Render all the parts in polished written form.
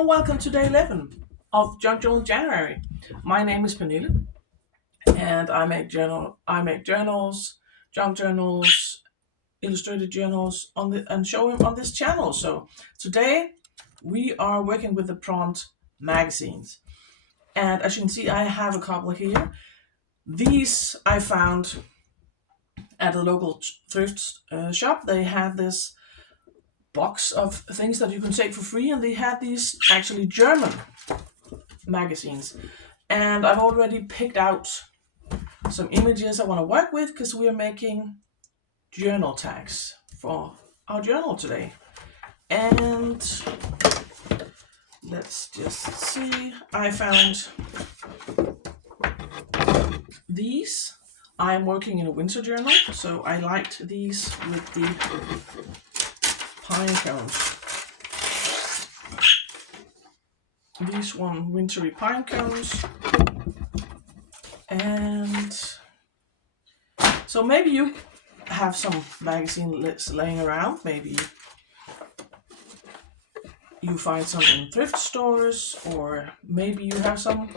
and welcome to day 11 of Junk Journal January. My name is Pernille, and I make journals, junk journals, illustrated journals and show them on this channel. So today we are working with the prompt magazines, and as you can see, I have a couple here. These I found at a local thrift shop. They had this box of things that you can take for free, and they had these actually German magazines. And I've already picked out some images I want to work with because we are making journal tags for our journal today. And let's just see, I found these. I'm working in a winter journal, so I liked these with the pine cones. These one wintry pine cones. And so maybe you have some magazine lists laying around. Maybe you find some in thrift stores, or maybe you have some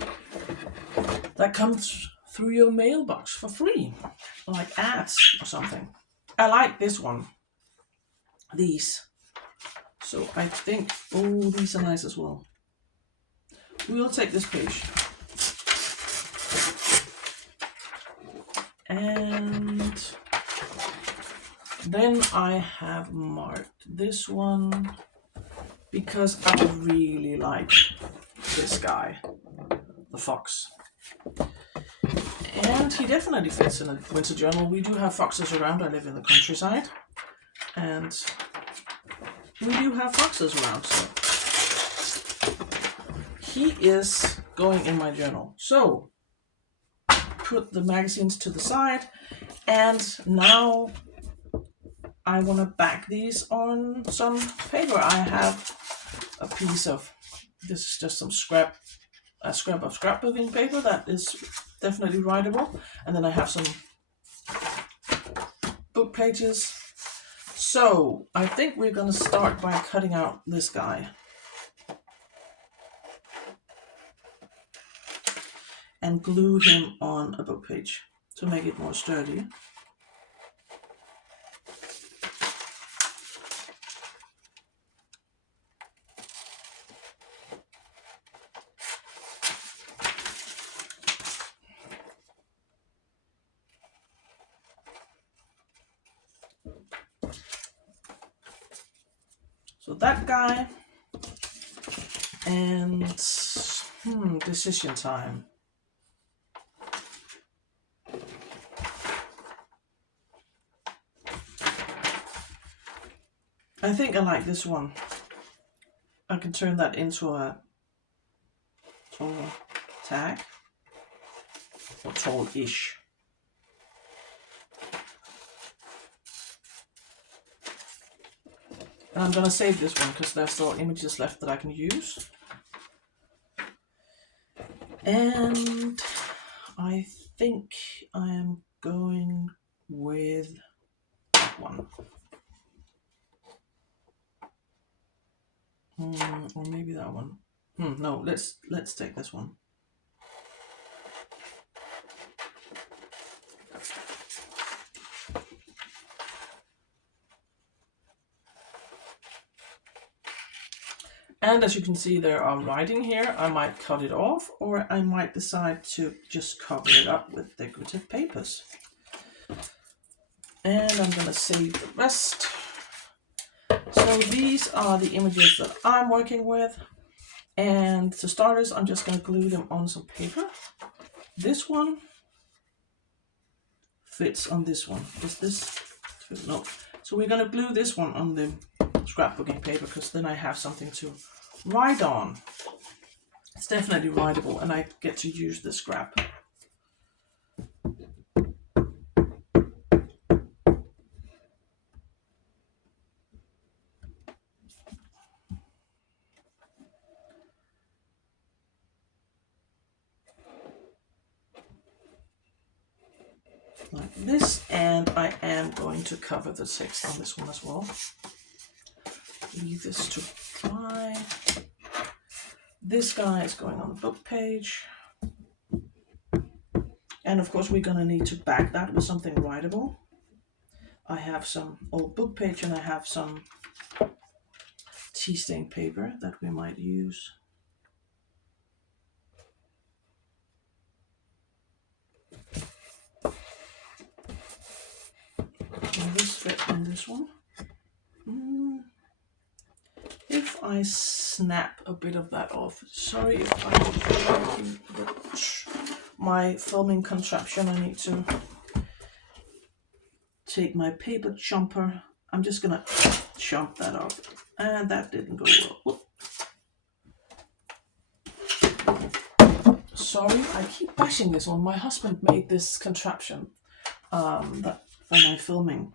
that comes through your mailbox for free, like ads or something. I like this one. These. So I think, oh, these are nice as well. We'll take this page. And then I have marked this one because I really like this guy, the fox. And he definitely fits in a winter journal. We do have foxes around. I live in the countryside, and we do have foxes around. So he is going in my journal. So put the magazines to the side, and now I want to back these on some paper. I have a piece of, this is just some a scrap of scrapbooking paper that is definitely writable, and then I have some book pages. So I think we're going to start by cutting out this guy and glue him on a book page to make it more sturdy. So that guy, and decision time. I think I like this one. I can turn that into a tall tag, or tall-ish. And I'm going to save this one because there's still images left that I can use. And I think I am going with that one. Or maybe that one. No, let's take this one. And as you can see, there are writing here. I might cut it off, or I might decide to just cover it up with decorative papers. And I'm going to save the rest. So these are the images that I'm working with. And to starters, I'm just going to glue them on some paper. This one fits on this one. Is this? No. So we're going to glue this one on the scrapbooking paper, because then I have something to write on. It's definitely writable, and I get to use the scrap. Like this, and I am going to cover the text on this one as well. Leave this to dry. This guy is going on the book page. And of course, we're going to need to back that with something writable. I have some old book page and I have some tea stain paper that we might use. Will this fit in this one? If I snap a bit of that off, sorry if I'm my filming contraption, I need to take my paper chomper. I'm just gonna chomp that off, and that didn't go well. Whoop. Sorry, I keep bashing this one. My husband made this contraption that for my filming.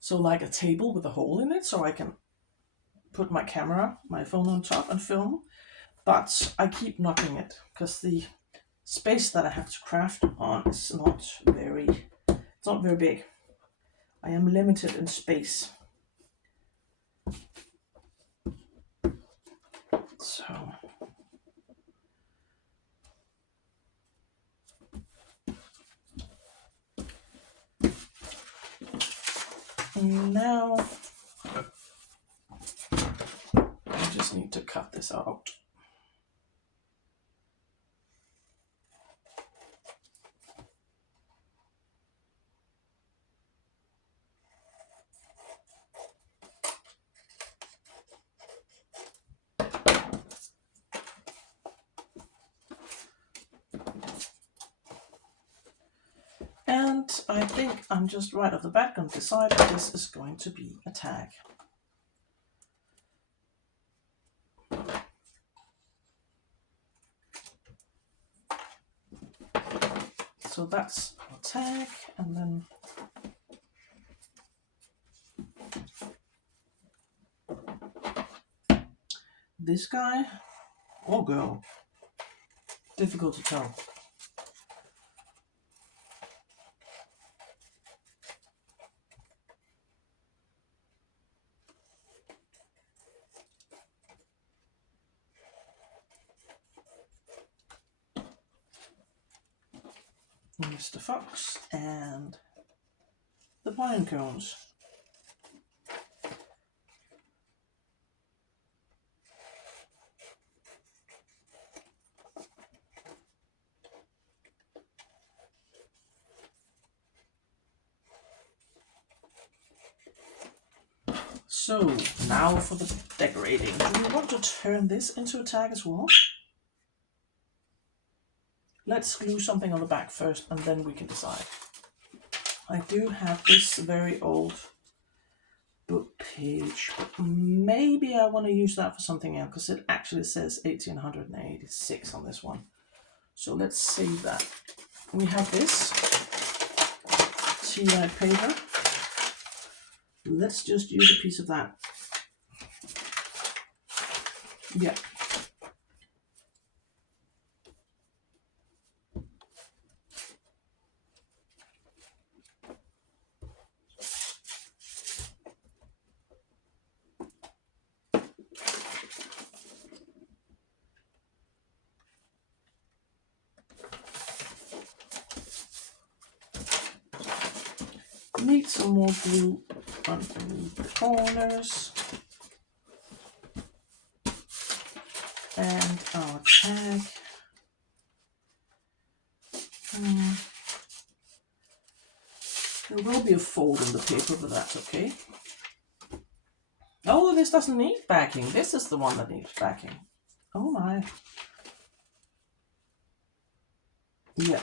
So like a table with a hole in it, so I can put my camera, my phone on top and film. But I keep knocking it because the space that I have to craft on is not very big. I am limited in space. So now I just need to cut this out. And I think I'm just right off the bat going to decide that this is going to be a tag. So that's a tag, and then this guy or girl, difficult to tell. Mr. Fox and the pine cones. So now for the decorating. Do we want to turn this into a tag as well? Let's glue something on the back first and then we can decide. I do have this very old book page, but maybe I want to use that for something else because it actually says 1886 on this one. So let's save that. We have this tea light paper. Let's just use a piece of that. Yeah. Need some more glue underneath the corners. And our tag. There will be a fold in the paper, but that's okay. Oh, this doesn't need backing. This is the one that needs backing. Oh my. Yeah.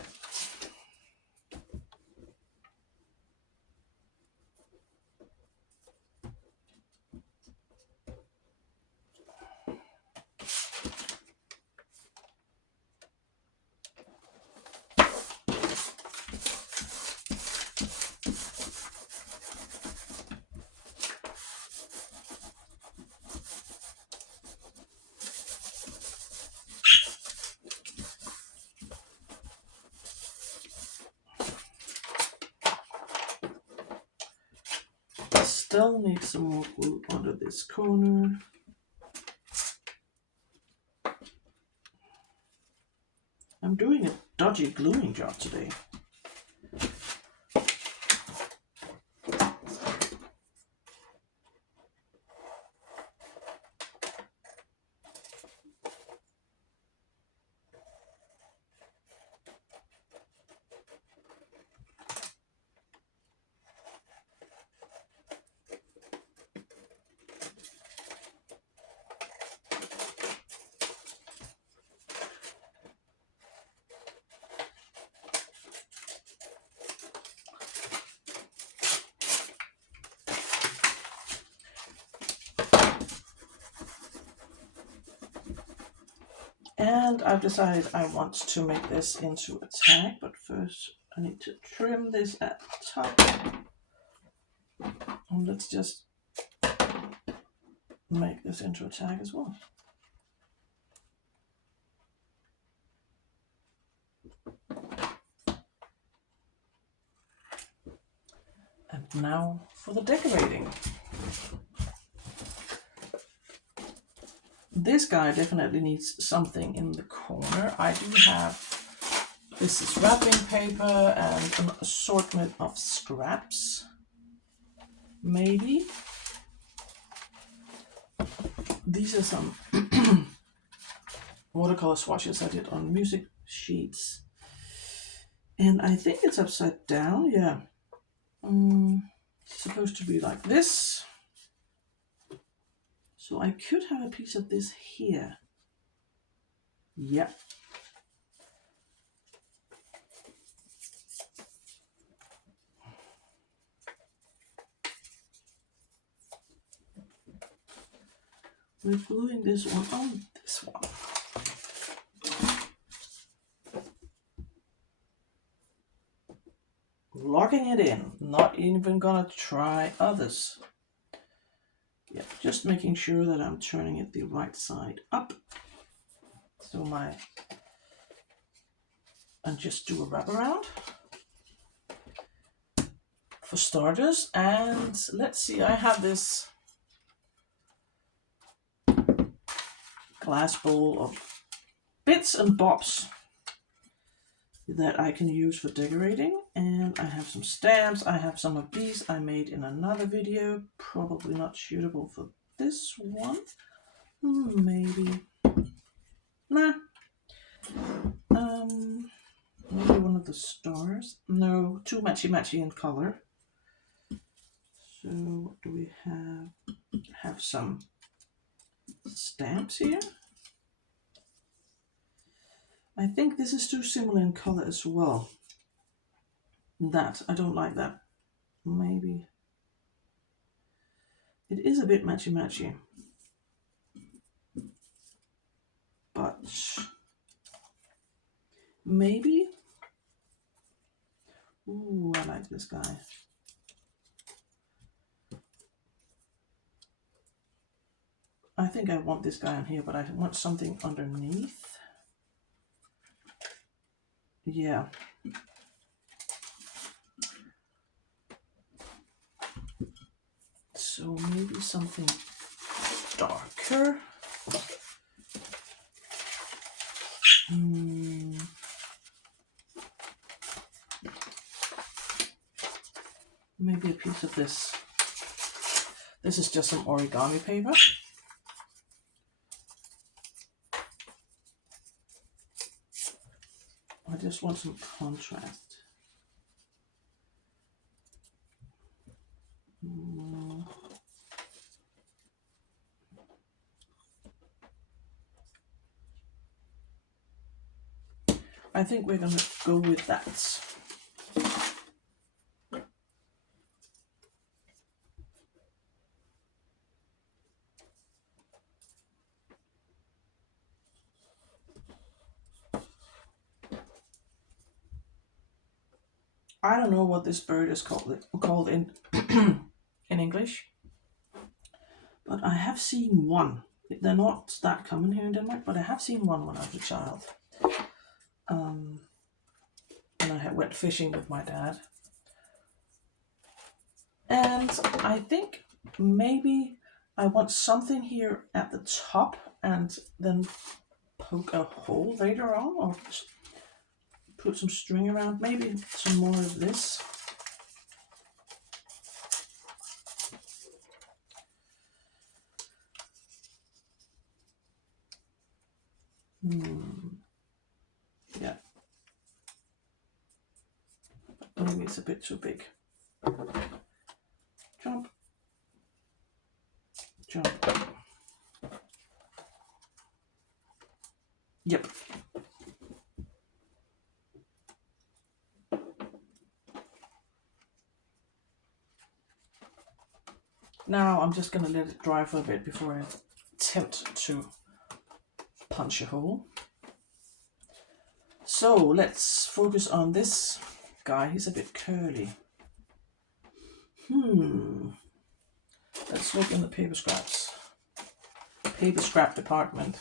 Still need some more glue under this corner. I'm doing a dodgy gluing job today. And I've decided I want to make this into a tag, but first I need to trim this at the top. And let's just make this into a tag as well. And now for the decorating. This guy definitely needs something in the corner. I do have, this is wrapping paper and an assortment of scraps. Maybe. These are some watercolor swatches I did on music sheets. And I think it's upside down, yeah. It's supposed to be like this. So I could have a piece of this here. Yep. We're gluing this one on this one. Locking it in, not even gonna try others. Yeah, just making sure that I'm turning it the right side up. So and just do a wraparound for starters. And let's see, I have this glass bowl of bits and bobs that I can use for decorating. And I have some stamps. I have some of these I made in another video, probably not suitable for this one. Maybe. Nah. Maybe one of the stars. No, too matchy in color. So what do we have? Have some stamps here. I think this is too similar in color as well. That, I don't like that. Maybe. It is a bit matchy. But maybe. Ooh, I like this guy. I think I want this guy on here, but I want something underneath. Yeah. So maybe something darker. Maybe a piece of this. This is just some origami paper. I just want some contrast. I think we're going to go with that. I don't know what this bird is called in in English, but I have seen one. They're not that common here in Denmark, but I have seen one when I was a child. And I went fishing with my dad. And I think maybe I want something here at the top and then poke a hole later on, or put some string around, maybe some more of this. Yeah. Maybe it's a bit too big. Jump. Jump. Yep. Now I'm just going to let it dry for a bit before I attempt to punch a hole. So let's focus on this guy. He's a bit curly. Let's look in the paper scraps. Paper scrap department.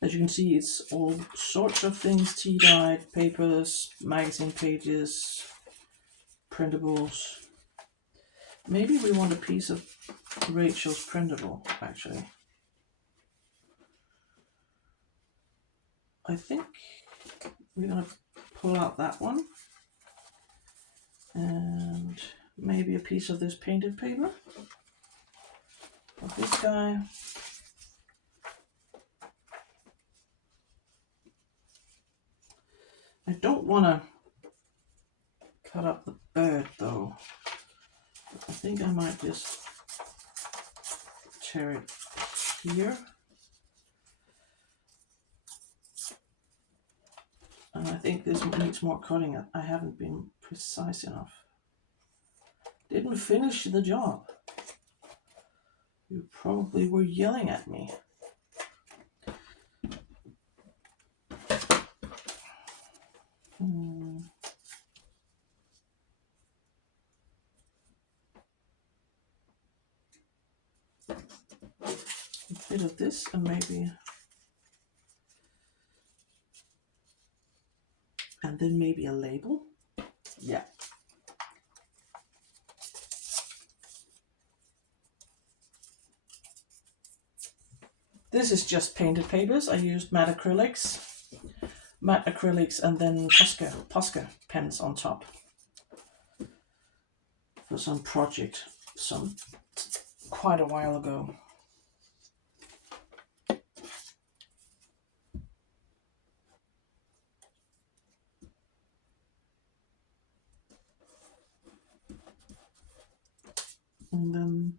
As you can see, it's all sorts of things: tea-dyed papers, magazine pages, printables. Maybe we want a piece of Rachel's printable, actually. I think we're going to pull out that one. And maybe a piece of this painted paper. Of this guy. I don't want to cut up the bird though. I think I might just tear it here. And I think this needs more cutting. I haven't been precise enough. Didn't finish the job. You probably were yelling at me. A bit of this and maybe, and then maybe a label. Yeah. This is just painted papers. I used matte acrylics, and then Posca pens on top for some project quite a while ago. And then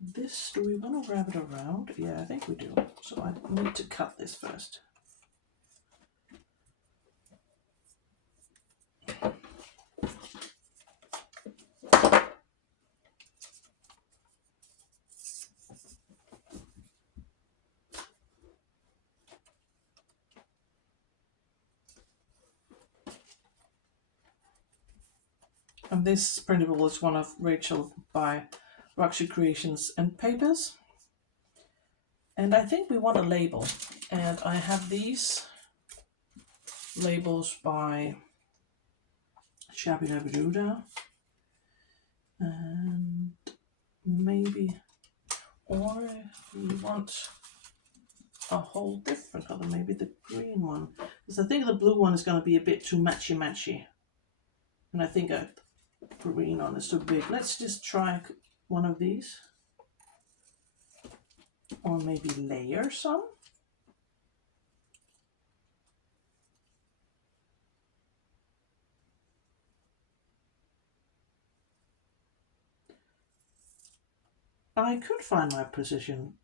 this, do we want to wrap it around? Yeah, I think we do. So I need to cut this first. And this printable is one of Rachel by Roxy Creations and Papers. And I think we want a label. And I have these labels by Shabby Dabby Doodah. And maybe, or we want a whole different color, maybe the green one. Because I think the blue one is going to be a bit too matchy. And I think a green one is too big. Let's just try one of these. Or maybe layer some. I could find my precision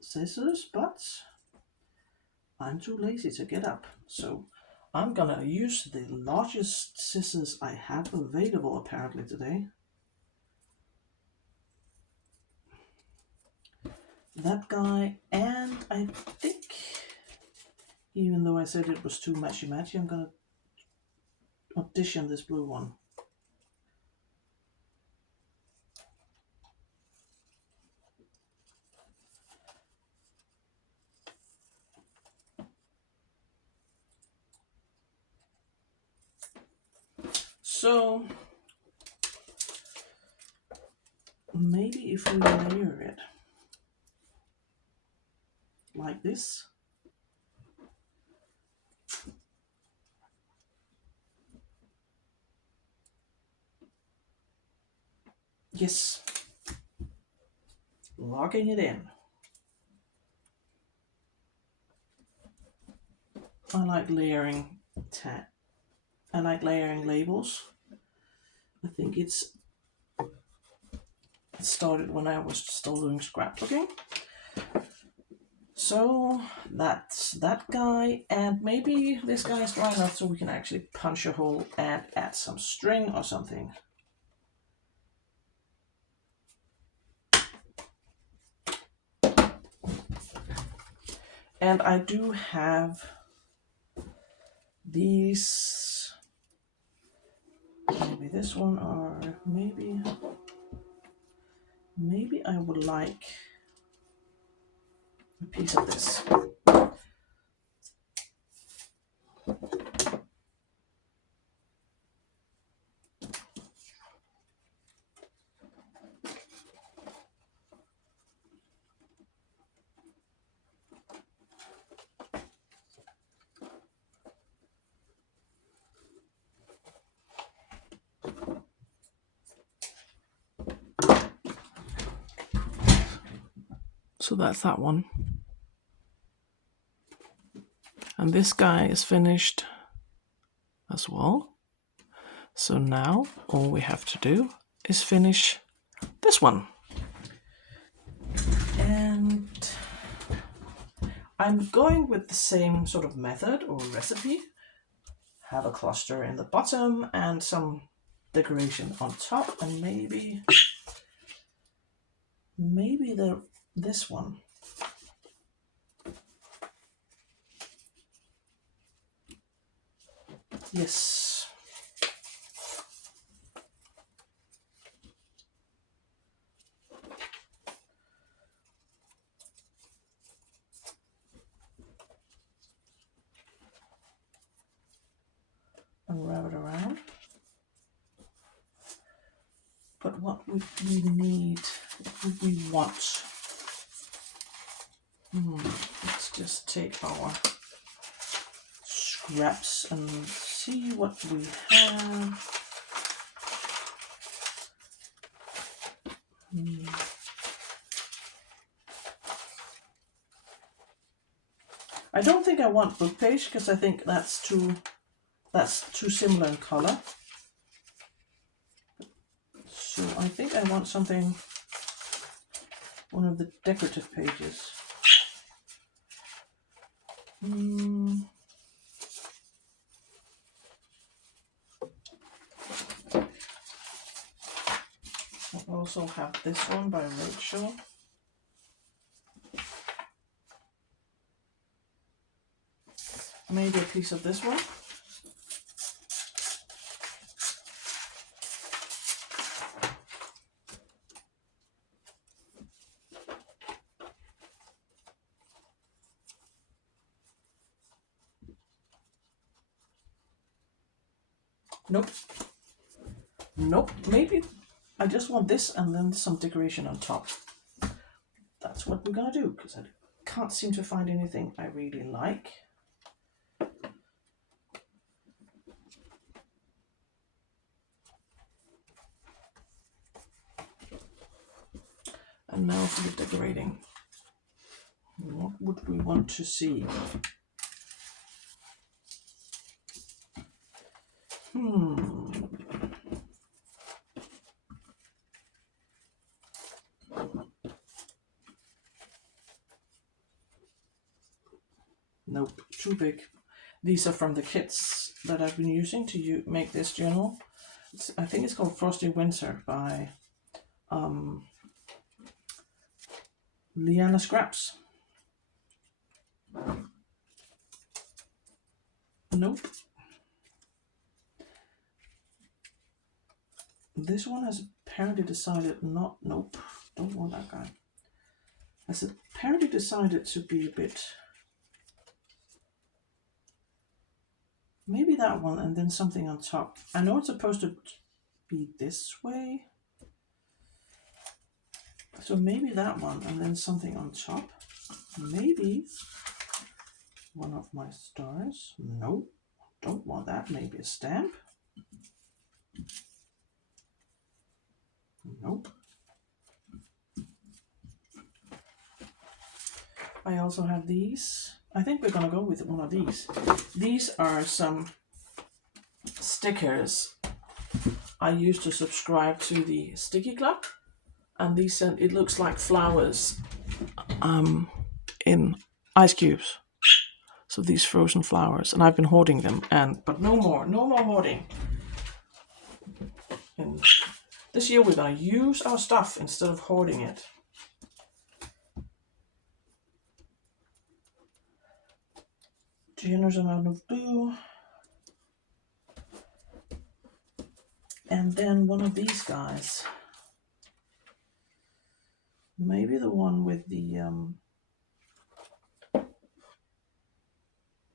scissors, but I'm too lazy to get up. So I'm gonna use the largest scissors I have available apparently today. That guy, and I think, even though I said it was too matchy, I'm gonna audition this blue one. So maybe if we layer it like this, Yes. Locking it in. I like layering I like layering labels. I think it started when I was still doing scrapbooking. So that's that guy, and maybe this guy is dry enough so we can actually punch a hole and add some string or something. And I do have these, maybe this one, or maybe I would like a piece of this. So that's that one. And this guy is finished as well. So now all we have to do is finish this one. And I'm going with the same sort of method or recipe. Have a cluster in the bottom and some decoration on top, and maybe this one. Yes. And wrap it around. But what would we need? What would we want? Let's just take our scraps and see what we have. I don't think I want book page because I think that's too similar in color. So I think I want something, one of the decorative pages. I also have this one by Rachel. Maybe a piece of this one. Nope. Nope. Maybe I just want this and then some decoration on top. That's what we're gonna do because I can't seem to find anything I really like. And now for the decorating. What would we want to see? Nope, too big. These are from the kits that I've been using to make this journal. I think it's called Frosty Winter by Liana Scraps. Nope. This one has apparently decided not, nope, don't want that guy. Has apparently decided to be a bit, maybe that one and then something on top. I know it's supposed to be this way. So maybe that one and then something on top. Maybe one of my stars. Nope, don't want that. Maybe a stamp. Nope. I also have these. I think we're gonna go with one of these. These are some stickers I used to subscribe to the Sticky Club, and these sent. It looks like flowers, in ice cubes. So these frozen flowers, and I've been hoarding them. But no more hoarding. And this year we're gonna use our stuff instead of hoarding it. Generous amount of blue. And then one of these guys. Maybe the one with the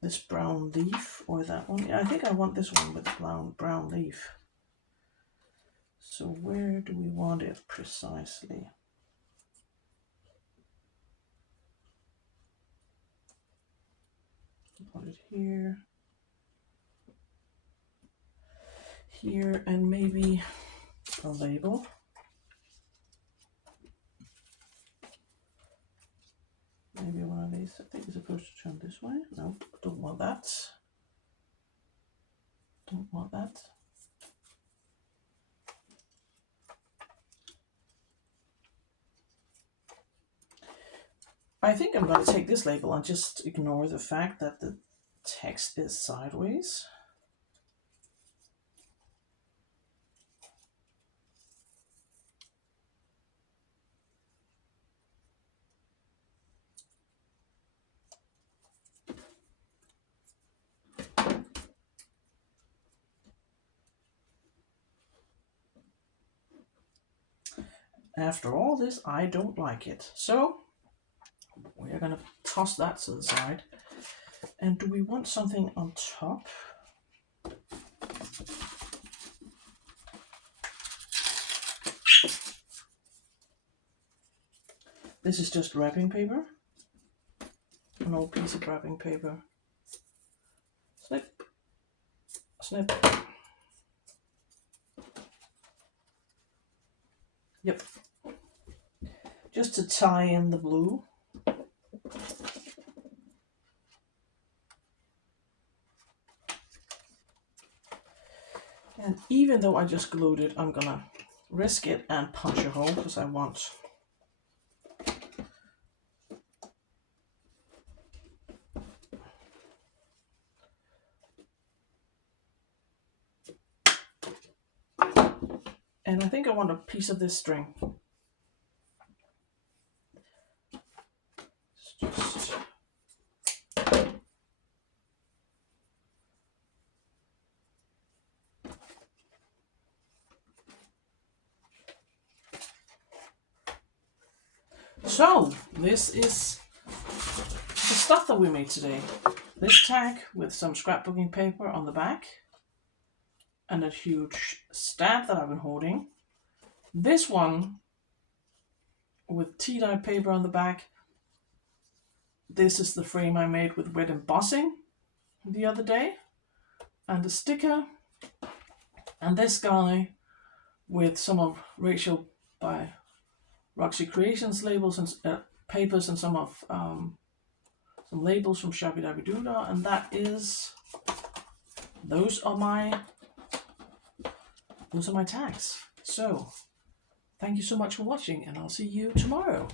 this brown leaf, or that one. Yeah, I think I want this one with the brown leaf. So where do we want it precisely? Put it here. Here, and maybe a label. Maybe one of these. I think it's supposed to turn this way. No, don't want that. Don't want that. I think I'm going to take this label and just ignore the fact that the text is sideways. After all this, I don't like it. So we're going to toss that to the side. And do we want something on top? This is just wrapping paper. An old piece of wrapping paper. Snip. Snip. Yep. Just to tie in the blue. And even though I just glued it, I'm gonna risk it and punch a hole because I want and I think I want a piece of this string. Just so this is the stuff that we made today. This tag with some scrapbooking paper on the back and a huge stamp that I've been holding. This one with tea-dye paper on the back. This is the frame I made with wet embossing the other day. And the sticker. And this guy with some of Rachel by Roxy Creations labels and papers, and some of some labels from Shabby Dabby Doodah. And that is, those are my tags. So thank you so much for watching, and I'll see you tomorrow.